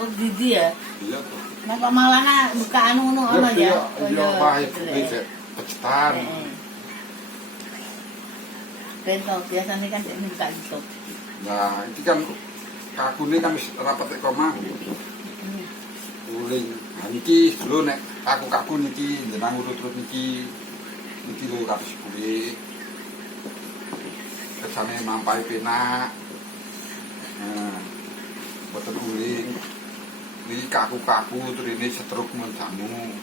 Oh Didi ya? Iya tuh. Napa malah buka anu ngono ono ya? Iya, wae bisa pecetan. Bento biasanya kan dia minta gitu. Nah, ini kan kakune kan wis rapat kok mau. Uling. Nah niki lho nek kaku niki jeneng urut-urut niki lho kados kuwi. Kesane mampai penak. Nah, boten uling. Niki kaku-kaku turine setruk men jamu.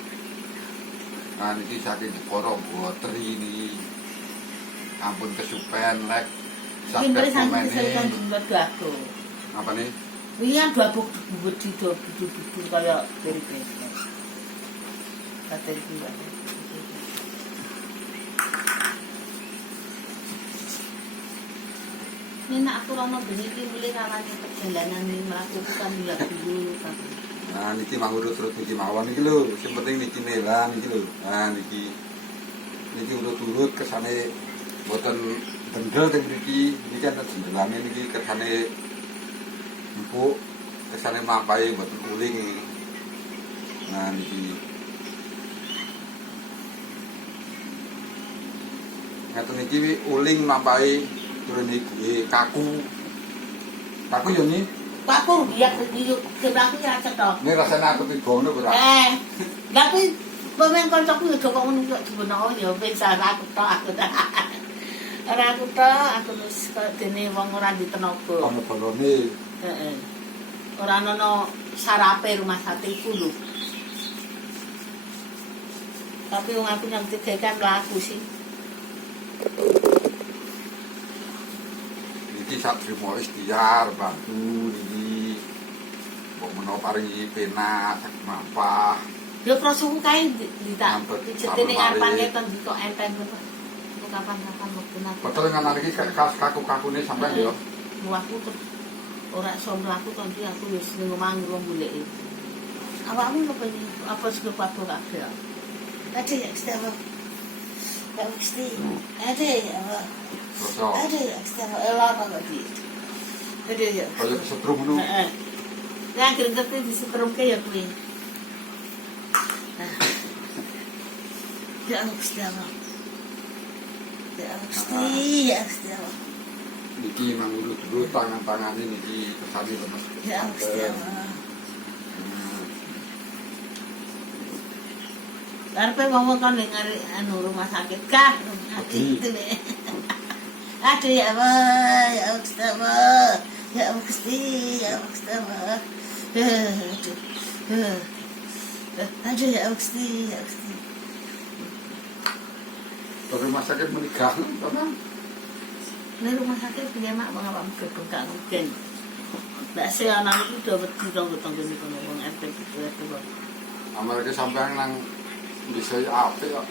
Nah niki saking Jepara Botri niki. Ampun kesupen lek sampai sampai kan juga aku. Apa nih? Ini kan dua buk di budu kayak beri-beri. Kata dia. Ini nak aku rono begini boleh rawani perjalanan ini melakukan dulu. Nah niki mau urut-urut niki mawon niki lho, sing penting niki nelan niki lho. Nah niki urut-urut kesane boten dendel teng mriki niki kan jendelane niki kersane empuk kesane mapai boten uling. Nah niki ngaten niki uling mapai turun iki kaku yo ni kaku ya kebraku ya cetok ini rasane aku tigono ora tapi pemain kancaku yo kok ngono kok dibono yo bisa aku tok ora aku wis dene wong ora di tenaga. Ono bolone. Heeh. Ora ono sarape rumah sate iku lho. Tapi wong aku yang digawekan laku sih. Iki sak trimo ikhtiar bantu niki. Mbok menawa paringi penak sak mampah. Yo prosuku kae ditak. Dicetene ngarepane kon kok enten kapan-kapan waktu nanti. Betul dengan lagi kaku-kakune sampean yo. Aku ora iso mlaku to iki aku wis ning omah ngurung goleki. Awakmu apa sing kudu kabeh. Ade ya Stella. Ya mesti. Ade ya. Ade ya Stella ela banget. Ade ya. Kaya setrum ngono. Heeh. Ya ngerti disetrumke ya kuwi. Ya Stella. Ya mesti. Niki mangurut dulu tangan-tangane niki kesane temen. Ya mesti. Karepe wong kon ning anu rumah sakit kan. Itu nih. Aduh ya Allah, ya Allah. Ya mesti. Aduh ya mesti. Rumah sakit menikah, teman. Ini rumah sakit punya mak mengapa gak mungkin. Mbak saya anak itu udah bertanggung gini kalau orang RT gitu ya tuh. Amarga sampean nang bisa apik kok.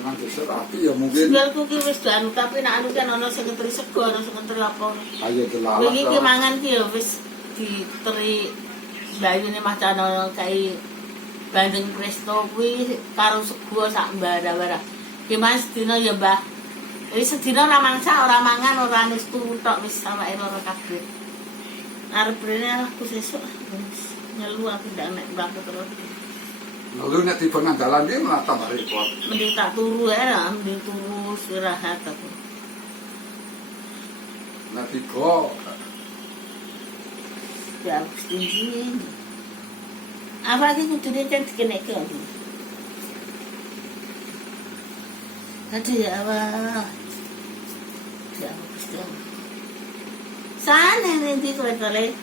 Nang bisa apik ya mungkin. Sebenarnya ki wis anu tapi nek anu kan ana sing ngenteri sego, ana sing ngenteri apa. Ayo delawak. Iki ki mangan ki ya wis diteri bayune macana kae bandeng presto kuwi karo sego sak mbara-mbara. Ki Mas dina ya Mbah. Wis sedina ora mangsa, ora mangan, ora wis turu tok wis awake lara kabeh. Arep rene aku sesuk nyelu aku ndak nek mlaku terus. Lalu nek tiba nang dalan iki malah tambah repot. Mending tak turu ae, mending turu istirahat aku. Nek tiba Ya aku setuju. Apa lagi kudune kan dikeneke aku. Aduh ya Allah. Ya Allah. Sana nanti kore-kore.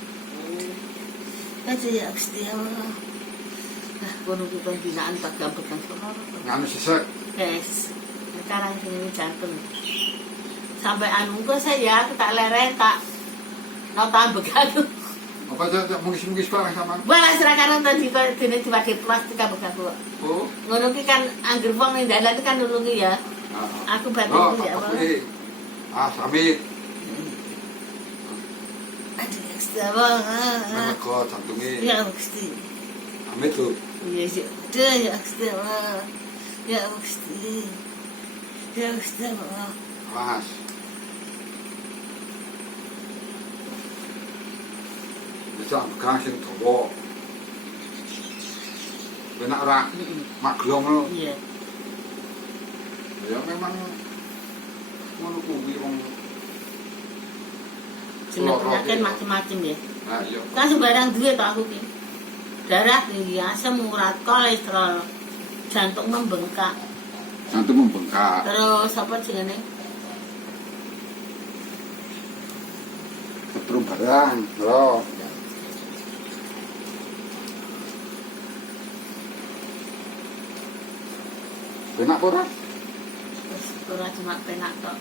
Aduh ya Allah. Nah, kono kita binaan tak gampetan sono. nganu sesek. Yes. Sekarang ini jantung. Sampai anu kok saya tak lereng tak nota begitu. Apa aja mungkin-mungkin barang sama. Wala serakaran tadi kok dene dipakai plastik apa begitu. Oh. Ngono ki kan angger wong ning dalan kan nulungi ya. Aku batin ya apa. Samit. Aduh, ekstrawa. Mereka jantungnya. Ya mesti. Amit tuh. Iya, ya, ya ekstrawa. Ya mesti. Ya ekstrawa. Mas. bisa pegang sing dawa. Benak ora maglong lho. Iya. Ya memang ngono kuwi wong Jenis penyakit macam-macam ya. nah iya. Kan sembarang duit aku ki. Darah tinggi, asam urat, kolesterol, jantung membengkak. Jantung membengkak. Terus apa jenenge? Ketrum barang. Lho. Benak apa ora? Terus ora cuma penak tok.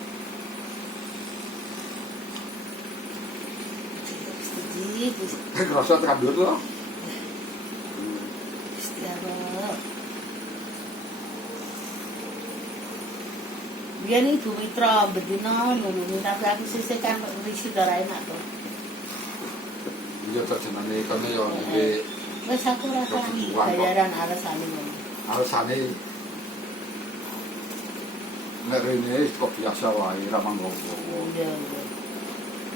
Gusti, Ngerasa tekandur lho. Gusti Allah. Dia nih Ibu Mitra bedino nulungi tapi aku sisih kan risi darah enak tuh. Iya tak jenenge kene yo iki Wes aku rasani bayaran alasane ngono. alasane nek rene kok biasa wae ra manggo. Iya, iya.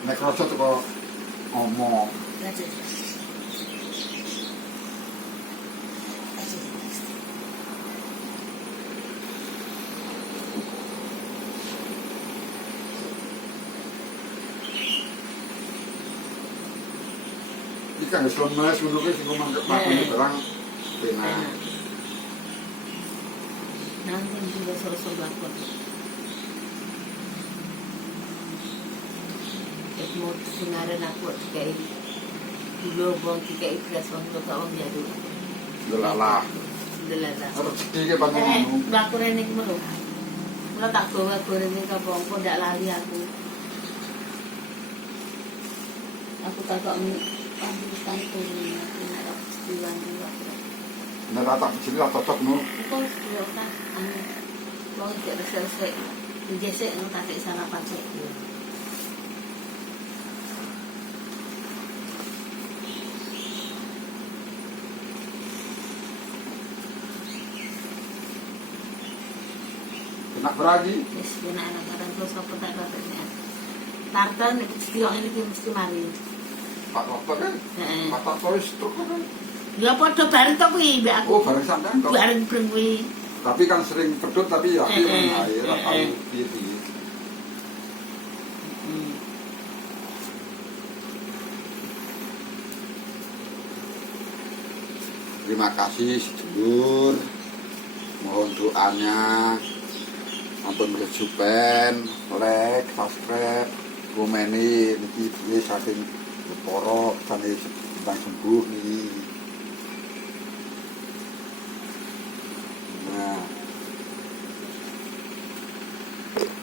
Nek kroco teko ngomong. Lanjut. Iki kan wis lemes ngono kuwi sing ngomong makune barang penak. Nanti juga suruh bakon. Mau singaren aku kayak dulu bang kayak belas bang tuh kau jadu. Delalah. Delalah. Rezeki ki pancen ngono. Bakon ini kemana? Kalau tak bawa goreng ini ke bang pun tidak lari aku. Aku kagak ambilkan turun aku nak istiwan juga. Nek tak kecil tak cocok no. Kau sudah kan anu, bang tidak selesai. Digesek nggak tak sana pancet. Enak beragi. Yes, benar anak-anak terus apa tak katanya. Tartan nek setiok ini mesti mari. Pak dokter kan. Heeh. Pak dokter wis truk kan. Ya padha bareng to kuwi mbek aku. Oh, bareng sampean kok. Bareng breng kuwi. Tapi kan sering pedut tapi ya iki ae ora tau piye-piye. Terima kasih sedulur. Mohon doanya. Ampun rejupen, like, subscribe, komeni niki duwe saking para sane tentang sembuh niki.